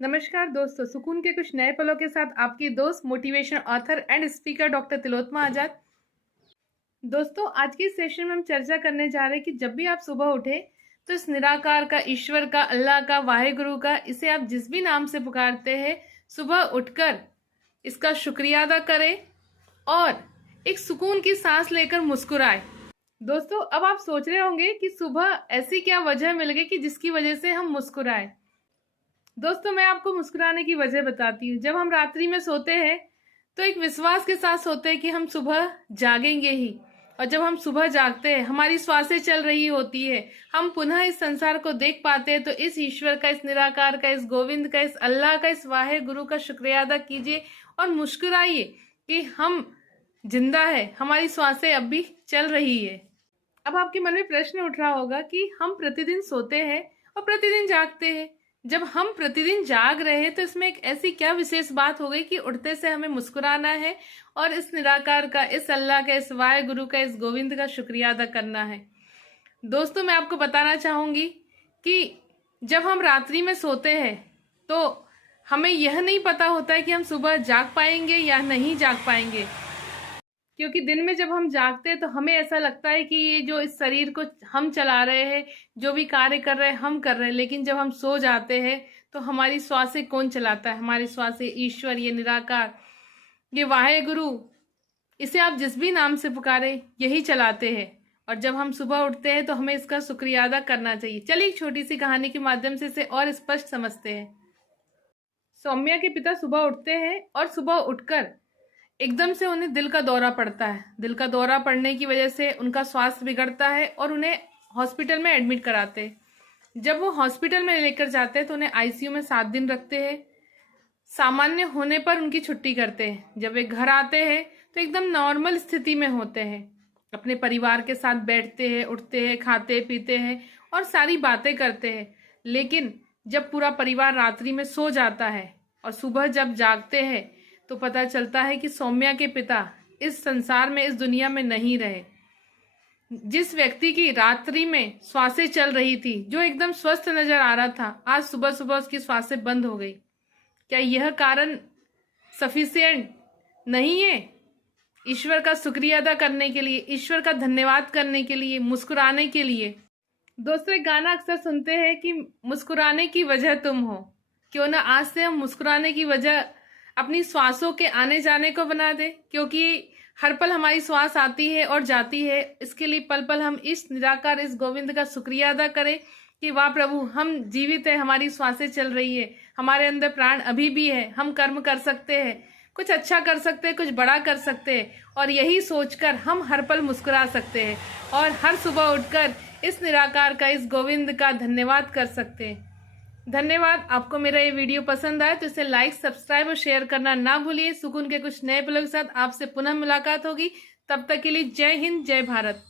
नमस्कार दोस्तों, सुकून के कुछ नए पलों के साथ आपकी दोस्त motivation author and speaker doctor Tilottama Azad. दोस्तों, आज के सेशन में हम चर्चा करने जा रहे हैं कि जब भी आप सुबह उठे तो इस निराकार का, ईश्वर का, अल्लाह का, वाहेगुरु का, इसे आप जिस भी नाम से पुकारते हैं, सुबह उठकर इसका शुक्रिया अदा करें और एक सुकून की सांस लेकर मुस्कुराए। दोस्तों, अब आप सोच रहे होंगे कि सुबह ऐसी क्या वजह मिल गई कि जिसकी वजह से हम मुस्कुराए। दोस्तों, मैं आपको मुस्कुराने की वजह बताती हूँ। जब हम रात्रि में सोते हैं तो एक विश्वास के साथ सोते हैं कि हम सुबह जागेंगे ही, और जब हम सुबह जागते हैं हमारी श्वासें चल रही होती है, हम पुनः इस संसार को देख पाते हैं। तो इस ईश्वर का, इस निराकार का, इस गोविंद का, इस अल्लाह का, इस वाहे गुरु का शुक्रिया अदा कीजिए और मुस्कुराइए कि हम जिंदा है, हमारी श्वासें अब भी चल रही है। अब आपके मन में प्रश्न उठ रहा होगा कि हम प्रतिदिन सोते हैं और प्रतिदिन जागते हैं। जब हम प्रतिदिन जाग रहे हैं तो इसमें एक ऐसी क्या विशेष बात हो गई कि उठते से हमें मुस्कुराना है और इस निराकार का, इस अल्लाह का, इस वाहे गुरु का, इस गोविंद का शुक्रिया अदा करना है। दोस्तों, मैं आपको बताना चाहूंगी कि जब हम रात्रि में सोते हैं तो हमें यह नहीं पता होता है कि हम सुबह जाग पाएंगे या नहीं जाग पाएंगे, क्योंकि दिन में जब हम जागते हैं तो हमें ऐसा लगता है कि ये जो इस शरीर को हम चला रहे हैं, जो भी कार्य कर रहे हैं हम कर रहे हैं, लेकिन जब हम सो जाते हैं तो हमारी श्वासें कौन चलाता है? हमारी श्वासें ईश्वर, ये निराकार, ये वाहे गुरु, इसे आप जिस भी नाम से पुकारे, यही चलाते हैं। और जब हम सुबह उठते हैं तो हमें इसका शुक्रिया अदा करना चाहिए। चलिए एक छोटी सी कहानी के माध्यम से इसे और स्पष्ट समझते हैं। सौम्या के पिता सुबह उठते हैं और सुबह उठकर एकदम से उन्हें दिल का दौरा पड़ता है। दिल का दौरा पड़ने की वजह से उनका स्वास्थ्य बिगड़ता है और उन्हें हॉस्पिटल में एडमिट कराते हैं। जब वो हॉस्पिटल में लेकर जाते हैं तो उन्हें आईसीयू में 7 दिन रखते हैं। सामान्य होने पर उनकी छुट्टी करते हैं। जब वे घर आते हैं तो एकदम नॉर्मल स्थिति में होते हैं, अपने परिवार के साथ बैठते हैं, उठते हैं, खाते पीते हैं और सारी बातें करते हैं। लेकिन जब पूरा परिवार रात्रि में सो जाता है और सुबह जब जागते हैं तो पता चलता है कि सौम्या के पिता इस संसार में, इस दुनिया में नहीं रहे। जिस व्यक्ति की रात्रि में श्वासें चल रही थी, जो एकदम स्वस्थ नजर आ रहा था, आज सुबह सुबह उसकी श्वासें बंद हो गई। क्या यह कारण सफिशिएंट नहीं है ईश्वर का शुक्रिया अदा करने के लिए, ईश्वर का धन्यवाद करने के लिए, मुस्कुराने के लिए? दोस्तों, एक गाना अक्सर सुनते हैं कि मुस्कुराने की वजह तुम हो। क्यों ना आज से हम मुस्कुराने की वजह अपनी श्वासों के आने जाने को बना दे, क्योंकि हर पल हमारी श्वास आती है और जाती है। इसके लिए पल पल हम इस निराकार, इस गोविंद का शुक्रिया अदा करें कि वाह प्रभु, हम जीवित है, हमारी श्वासें चल रही है, हमारे अंदर प्राण अभी भी है, हम कर्म कर सकते हैं, कुछ अच्छा कर सकते हैं, कुछ बड़ा कर सकते हैं। और यही सोचकर हम हर पल मुस्कुरा सकते हैं और हर सुबह उठकर इस निराकार का, इस गोविंद का धन्यवाद कर सकते हैं। धन्यवाद। आपको मेरा ये वीडियो पसंद आए तो इसे लाइक, सब्सक्राइब और शेयर करना ना भूलिए। सुकून के कुछ नए पलों के साथ आपसे पुनः मुलाकात होगी। तब तक के लिए जय हिंद, जय भारत।